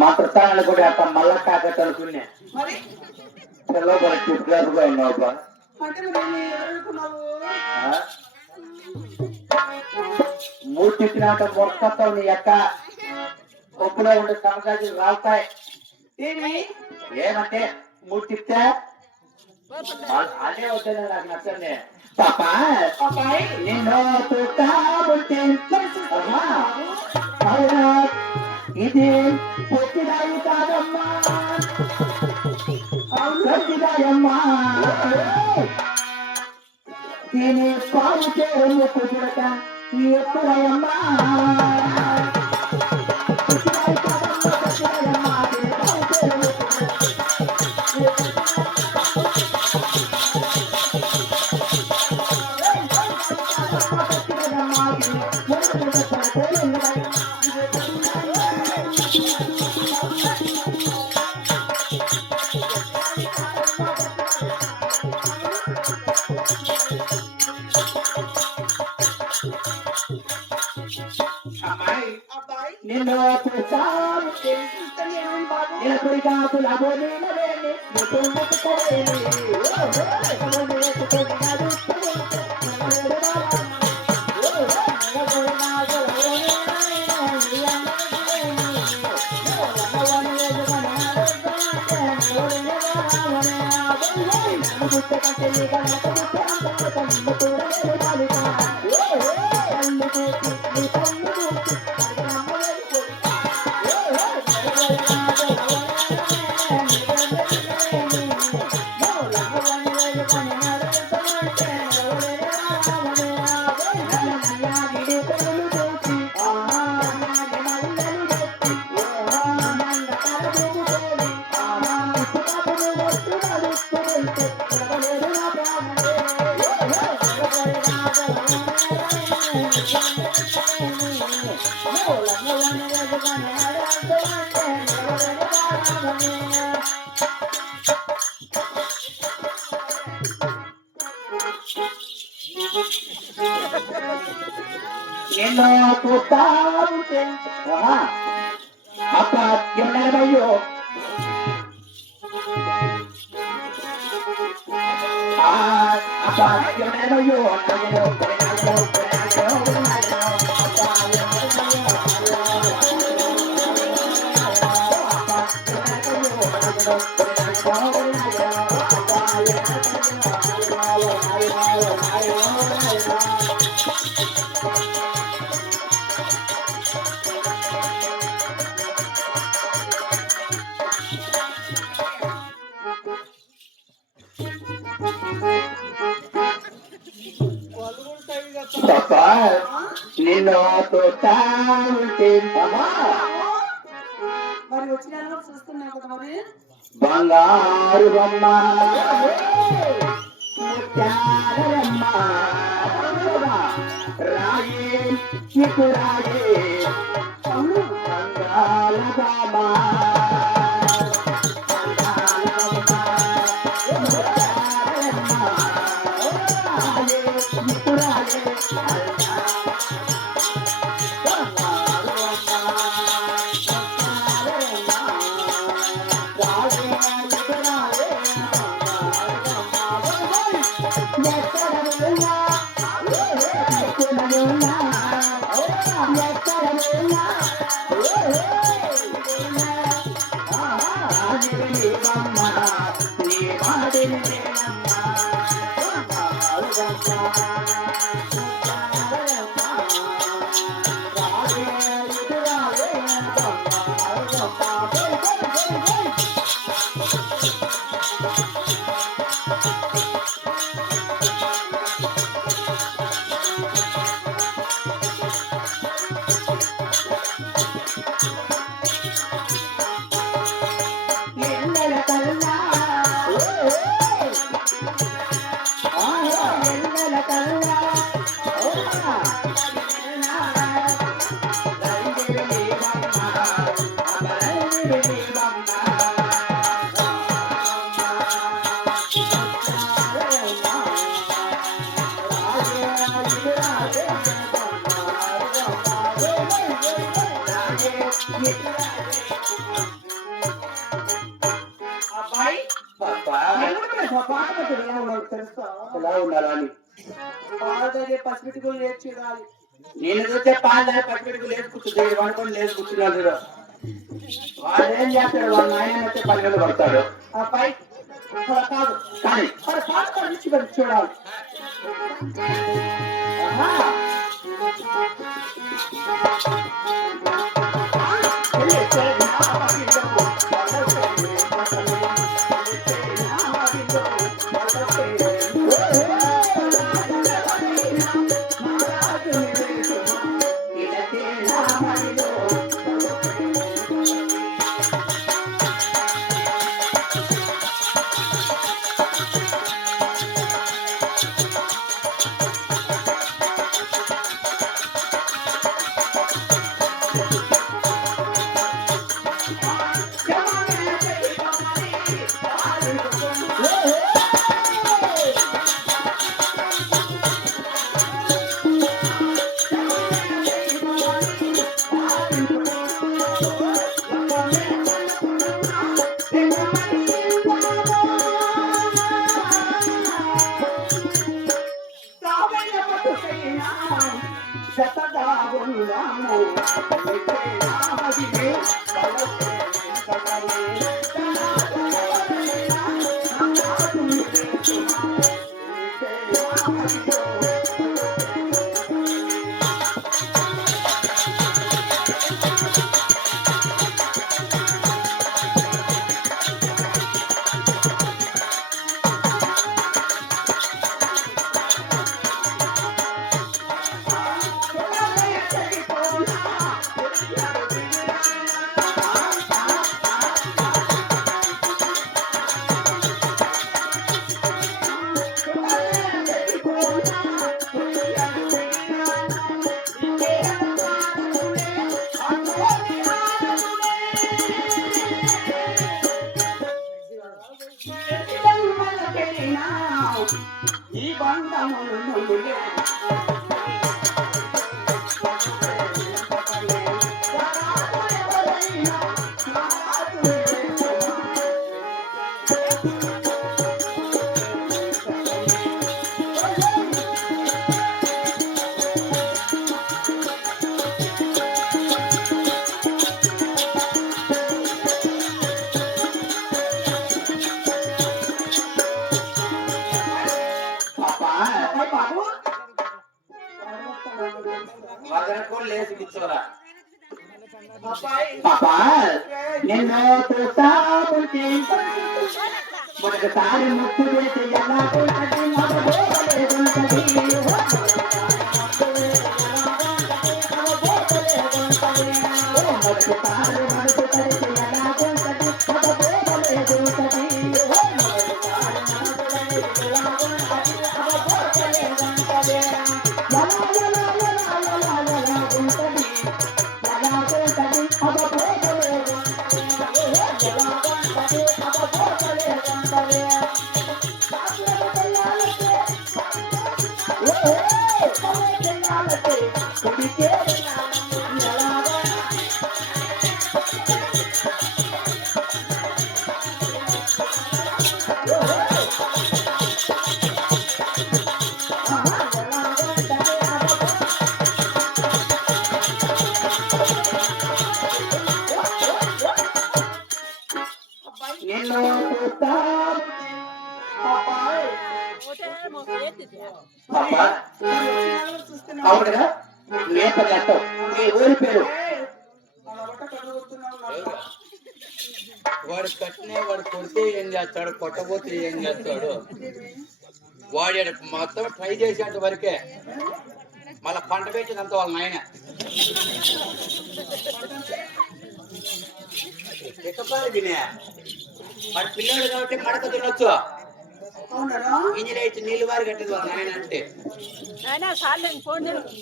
మా ప్రస్థానాలు కూడా అప్ప మళ్ళా కాకట అనుకున్నా పిల్లలు చుట్టుగా అయినావు మూడు తిప్పినాక మొక్కతో నీ యొక్క ఒప్పులో ఉండే సమకాజీలు రాలుతాయి. ఏమంటే మూడు తిప్తే అదే అవుతుంది నాకు నచ్చండి. పాపా నేను ఇది పొట్టిదాయి కాదమ్మా, గట్టిదాయమ్మా. దీని పాలు చేరు కుదరక ఎప్పుడమ్మా నిన్ను చూస్తావుంటే అపాద్యమయ్యో అపాద్యమయ్యో నేను చూస్తావుంటే మరి వచ్చిన చూస్తున్నావు కదా మరి బంగారు బొమ్మ రాయే చికురాయే బంగాళ బాబా అబ్బాయి పాపా పాట ఎలా ఉన్నావు తెలుసా? ఎలా ఉండాలని పాట పసిపిటికలు నేర్చుకోవాలి. నేను చూస్తే పాలు పచ్చిపెట్టుకు లేచి కూర్చుంది వండుకొని లేచి కూర్చున్నాడు వాడు ఏం చేస్తాడు వాళ్ళ నాయన వచ్చే పల్లెలు పడతాడు అబ్బాయి అలా కాదు కానీ మరి పాట నుంచి మరి చూడాలి. ఈ బంధములు బాబు వదలకు లేచి కూర్చోరా అబ్బాయి పాపా నిన్ను చూస్తావుంటే ఒకసారి ముక్కు చేసి ఎలా ఉంటది మొదలుంటది మొదటిసారి మనసు తడిసి ఎలా ఉంటది మొదలుంటది నిన్ను చూస్తా అబ్బాయి అబ్బా చూస్తున్నావు అవును కదా నువ్వేం పని చేస్తావు నీ ఊరి పేరు వాడు కట్టిన వాడు కొడితే ఏం చేస్తాడు, కొట్టబోతే ఏం చేస్తాడు. వాడు ఈడ మొత్తం ట్రై చేసేంత వరకే, మళ్ళా పంట పెట్టినంత వాళ్ళ నాయన ఎక్కపాలి తినే వాడు పిల్లాడు కాబట్టి మడక తినొచ్చు. అవునరా ఇంజిన్ అయితే నీళ్ళు వారి కట్టేది వాళ్ళ నాయన అంటే.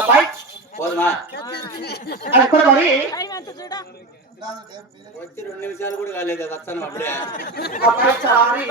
అబ్బాయి పోదుమా అది కూడా మరి వచ్చి 2 నిమిషాలు కూడా కాలేదు, అది వస్తాను అప్పుడే. అబ్బాయి సారీ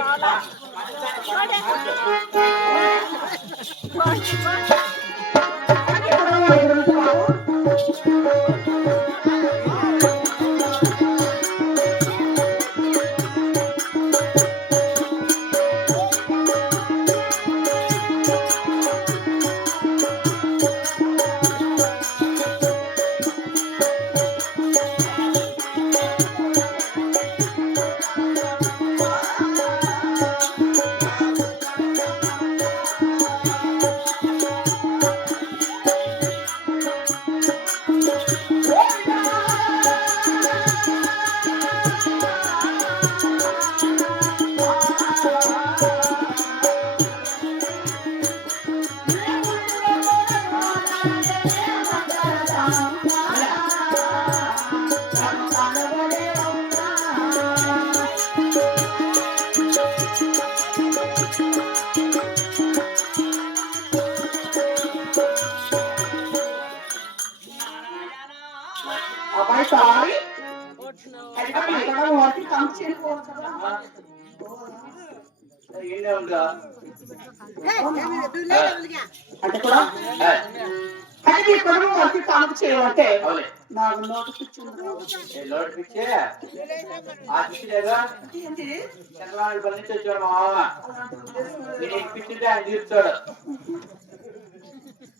అబ్బాయి సారీ వాటి కంపెనీ ఏంటే ఉందా అంటే కూడా అది మీ కొడుకు వాటి కాపు చేయాలంటే అవులే నాకు నోటికి ఇచ్చింది లోడ్ పిచ్చే ఆ పిచ్చిలేదా ఏంటి చంద్రబాబు పని నుంచి వచ్చాడు మా మామ. నేను పిచ్చింటే ఆయన తీర్చాడు.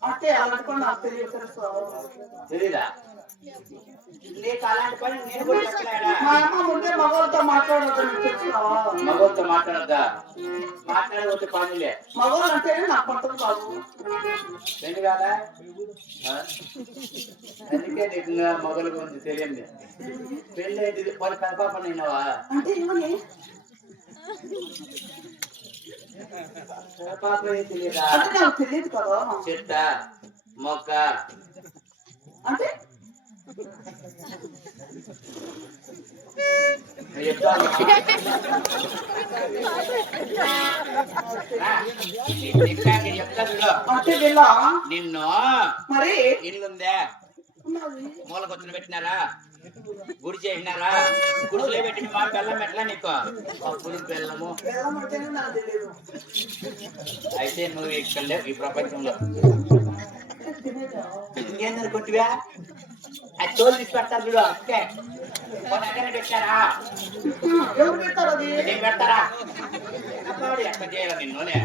అంటే అలాంటి నాకు తెలియదు తెలీదా నీకు అలాంటి పని నేను కూడా చెప్పలేడా? మా అమ్మ ముందే మగవాళ్ళతో మాట్లాడొద్దని తెలుసురా మగవాళ్ళతో మాట్లాడద్దా? మాట్లాడకపోతే పనిలే మగవాళ్ళు అంటేనే నాకు పట్టదు కాదు రెండు కాదా? ఆ? అందుకే నీకు ఇంకా మగల గురించి తెలియంది. పెళ్ళి అయితే వాళ్ళు కనపాపన అయినావా? అంటే ఏమని కనపాపనే తెలియదా? అంటే నాకు తెలియదు కదా చెట్ట మొక్క అంటే నేను చెప్తాను. నేను చెప్తాను చూడు. అంటే వీళ్ళ నిన్ను మరి ఇల్లుందే ఉన్నది. మూలకొచ్చులు పెట్టినారా, గుడి చేసినారా? గుడిలో పెట్టిన మా బెల్లం ఎట్లా నీకు పప్పులు బెల్లము? వేదం అంటేనే నాకు తెలియదు అయితే నువ్వు ఇక్కడ లేవు ఈ ప్రపంచంలో. తినేదా ఇంకేందనుకుంటువా? అది తోలు తీసి పెడతారు చూడు. అంతే కొనగానే పెట్టారా? ఎవరు పెడతారు అది నేను పెడతారా? అప్పుడు ఎక్కడ చేయాలి నిన్నునే?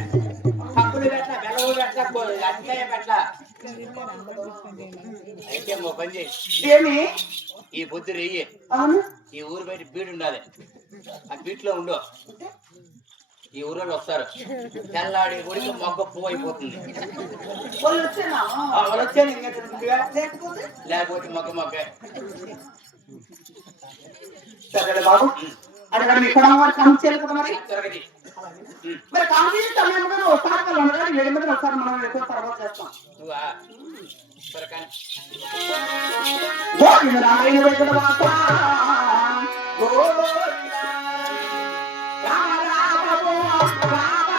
పప్పులు పెట్టా, బెల్లము పెట్టా, అట్లే పెట్టా. అయితే ఓ పని చేయి, ఏమి ఈ పొద్దు రెయ్యి అవును ఈ ఊరు బయట బీడు ఉండాలి. ఆ బీట్లో ఉండు. ఈ ఊరోళ్ళు వస్తారు. తెల్లాడి గుడికి మొగ్గ పువ్వు అయిపోతుంది. వాళ్ళు వచ్చేనా వాళ్ళు వచ్చాను ఇంకేంటనుకుంటుగా? లేకపోతే లేకపోతే మొగ్గ మొగ్గ. సరే బాబు అక్కడ మీ కుటుంబం వారికి కమిటీ చేయాలి కదా మరి తరగతి మరి కమిటీ సమయం కూడా ఒకసారి ఉండగా 7 మంది ఒకసారి మనం ఎక్కువ తర్వాత చేస్తాం నువ్వా? సరే కానీ గోవింద రామయ్య వెంకటవాస గోవింద రామ రామ ఓ రామ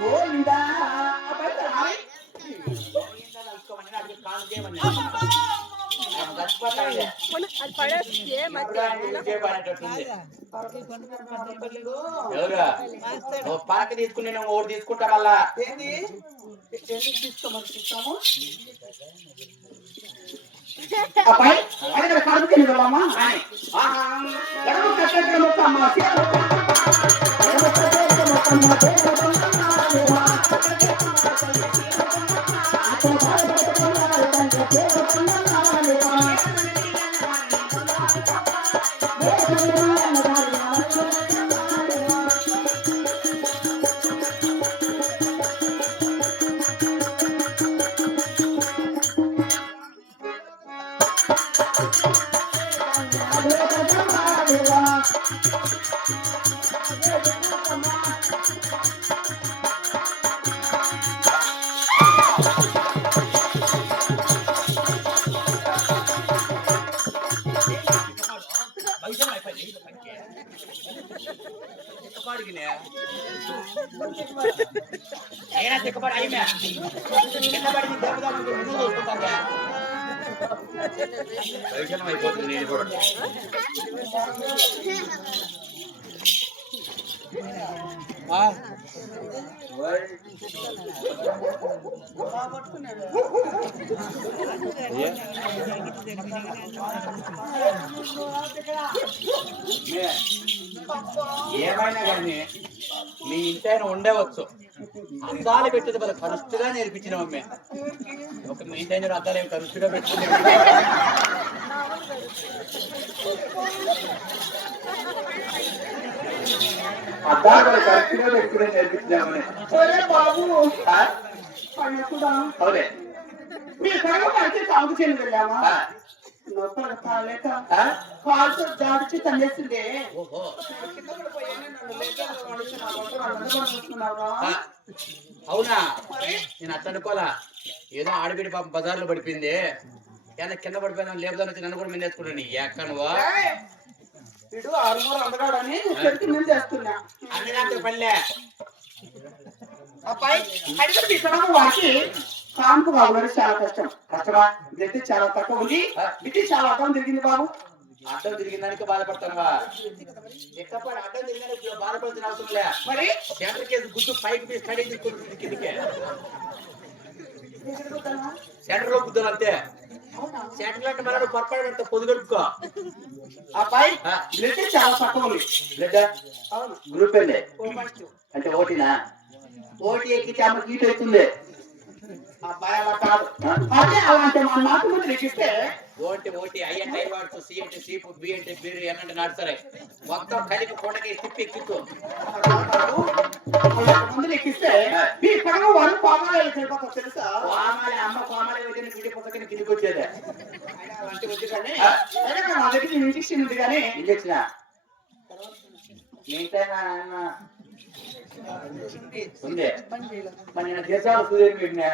గోవిందా ఎవరా నువ్వు పాక తీసుకుని నువ్వు ఓడి తీసుకుంటా మళ్ళా ఏంది తీసుకోమని చూస్తాము అబ్బాయి అక్కడ కడుపుకి వెళ్ళామా ఎడమ కట్టెక్కడ మొత్తమ్మ ఎడమ కట్టెక్కడ అయినా తిక్కబడి అయినా కింద పడి ముందు చూసుకుంటా వైషణం అయిపోతుంది నేను కూడా ఏమైనా కానీ మీ ఇంటి ఆయన ఉండవచ్చు అద్దాలు పెట్టేది వాళ్ళ కరుస్తుగా నేర్పించిన మమ్మీ ఒక మీ ఇంటి ఆయన అద్దాలు ఏమి కరుస్తుగా పెట్టుకునే అద్దాలు కరెక్ట్గా పెట్టుకునే నేర్పించినామని బాబు అవునే మీ కడుపు అయితే సాగు చేయని వెళ్ళామా లోపల కాలేక కాల్తో దాడిచి తన్నేసిందే ఓహో అవునా నేను అట్లా అనుకోవాలా ఏదో ఆడబిడ్డ పాపం బజార్లో పడిపోయింది ఏదైనా కింద పడిపోయినా లేపుదాని వచ్చి నన్ను కూడా మీద వేసుకున్నాను ఎక్కడ నువ్వు వీడు ఆరుమూరు అందగాడని చెట్టు మీద చేస్తున్నా అన్ని నాకు పనిలే అబ్బాయి అడిగిన ఇక్కడ వాకి కాంపు బాబు చాలా కష్టం కష్టమా గట్టి చాలా తక్కువ ఉంది ఇది చాలా అర్థం తిరిగింది బాబు అడ్డం తిరిగిన దానికి బాధపడతానువా ఎక్కపాడు అడ్డం తిరిగిన బాధపడుతున్న అవసరం లే మరి సెంటర్ కేసు గుర్తు పైకి తీసి కడిగి తీసుకుంటుంది కిందికే సెంటర్ లో గుద్దాను అంతే సెంటర్ అంటే మళ్ళీ పొరపాటు పొదుగడుకో అబ్బాయి బ్లడ్ చాలా తక్కువ ఉంది బ్లడ్ అవును గ్రూప్ ఏంది ఓ ఫస్ట్ అంటే ఓటీనా ఓటీ ఎక్కితే ఆమె గీత అవుతుంది అబ్బాయి అలా కాదు అదే అలాంటి మన నాటు ముందు లెక్కిస్తే ఓటి ఓటి ఐ అంటే ఐవాడ్స్ సి అంటే సీపు బి అంటే బీరు ఎన్ అంటే నడుస్తారే మొత్తం కలిపి కొండకి తిప్పి ఎక్కిస్తూ ముందు లెక్కిస్తే మీ పడవ వాళ్ళు పామాలు సరిపోతా తెలుసా కోమాలి అమ్మ కోమాలి వదిలిన గుడి పుస్తకం కిందికి వచ్చేది అలాంటి వద్దు కానీ నా దగ్గర ఇంజక్షన్ ఉంది కానీ ఇంజక్షన్ ఏంటైనా ఉంది మరి నేను దేశాలు సూర్యుడు పెట్టినా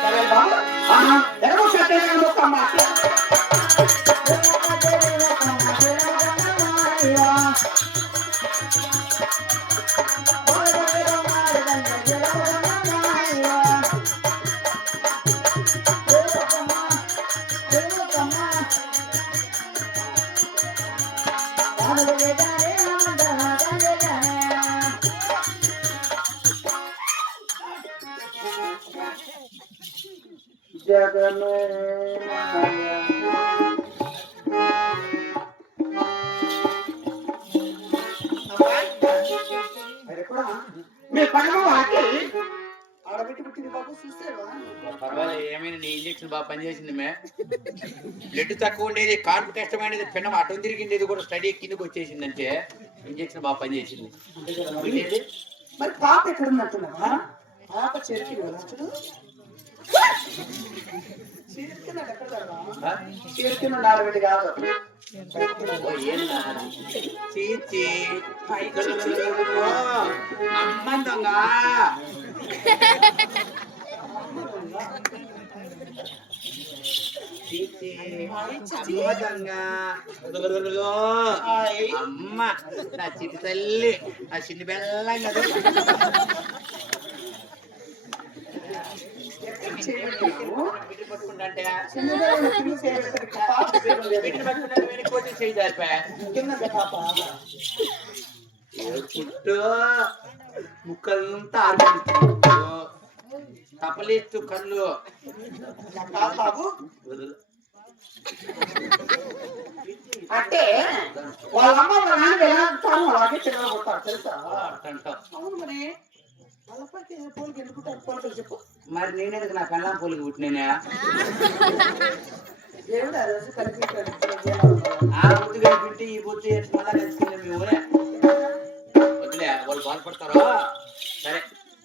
సరే బాబు ఎడమ సత్యం ఒక అమ్మ జగమే మాయ. మరి కూడా మీ పడవ వాకి ఆడబెట్టి పుట్టింది బాబు చూసావా? పర్వాలేదు, ఏమైనా నీ ఇంజక్షన్ బాగా పనిచేసింది మే. బ్లడ్ తక్కువ ఉండేది, కాన్పు కష్టమైనది, పిన్నం అటు తిరిగింది, ఇది కూడా స్టడీ కిందకి వచ్చేసిందంటే ఇంజక్షన్ బాగా పనిచేసింది. ఏంటి? మరి పాప ఎక్కడ ఉన్నట్టున్నావా? పాప చేరికి వెళ్ళచ్చు. చేరుకున్నాడు ఎక్కడ ఆ? చేరుకున్నాడు ఆడబెట్టి కాదు. ఓ, ఏందా? చీచి. అమ్మ దొంగ. చీచి. అమ్మ దొంగ. అమ్మ నా చిట్టి తల్లి, నా చిన్ని బెల్లం కదా. బిడ్డ పట్టుకుంటే వెనక్కి చేయదారిపా చుట్టూ ముక్కలంతా ఆర్పించు, తపలిస్తూ కళ్ళు. బాబు అంటే వాళ్ళ అమ్మ వాళ్ళ నాన్న ఎలా అంటారు అలాగే పిల్లలు కొట్టారు తెలుసా? అంటావు. అవును మరి వాళ్ళపైకి పోలికి ఎందుకుంటారు? పోలికలు చెప్పు. మరి నేనేది నా కళ్ళం పోలికి పుట్టినేనా? దేవుడు ఆ రోజు కనిపించాడు. ఆ బుద్ధి కనిపించి ఈ బుద్ధి మళ్ళా కలిసింది మీ ఊరే. వదిలే, వాళ్ళు బాధపడతారు. సరే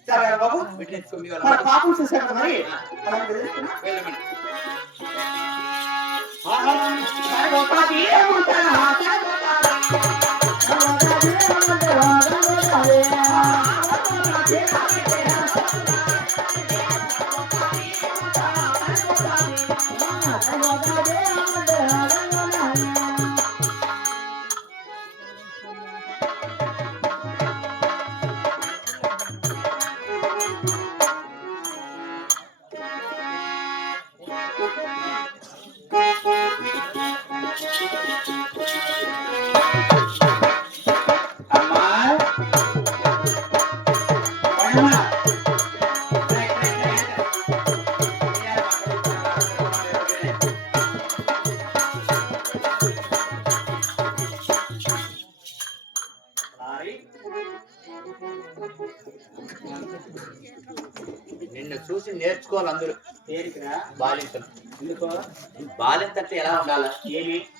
సరే బాబు, బిడ్డ ఎత్తుకుని మన వాళ్ళ పాపం చూసారు కదా మరి అలాగే తెలుస్తున్నా. వెళ్ళమని. అమ్మా అమ్మా నిన్ను చూసి నేర్చుకోవాలి అందరూ. దేనికిరా? బాలింతలు. ఎందుకో? బాలింత అంటే ఎలా ఉండాలి? ఏమి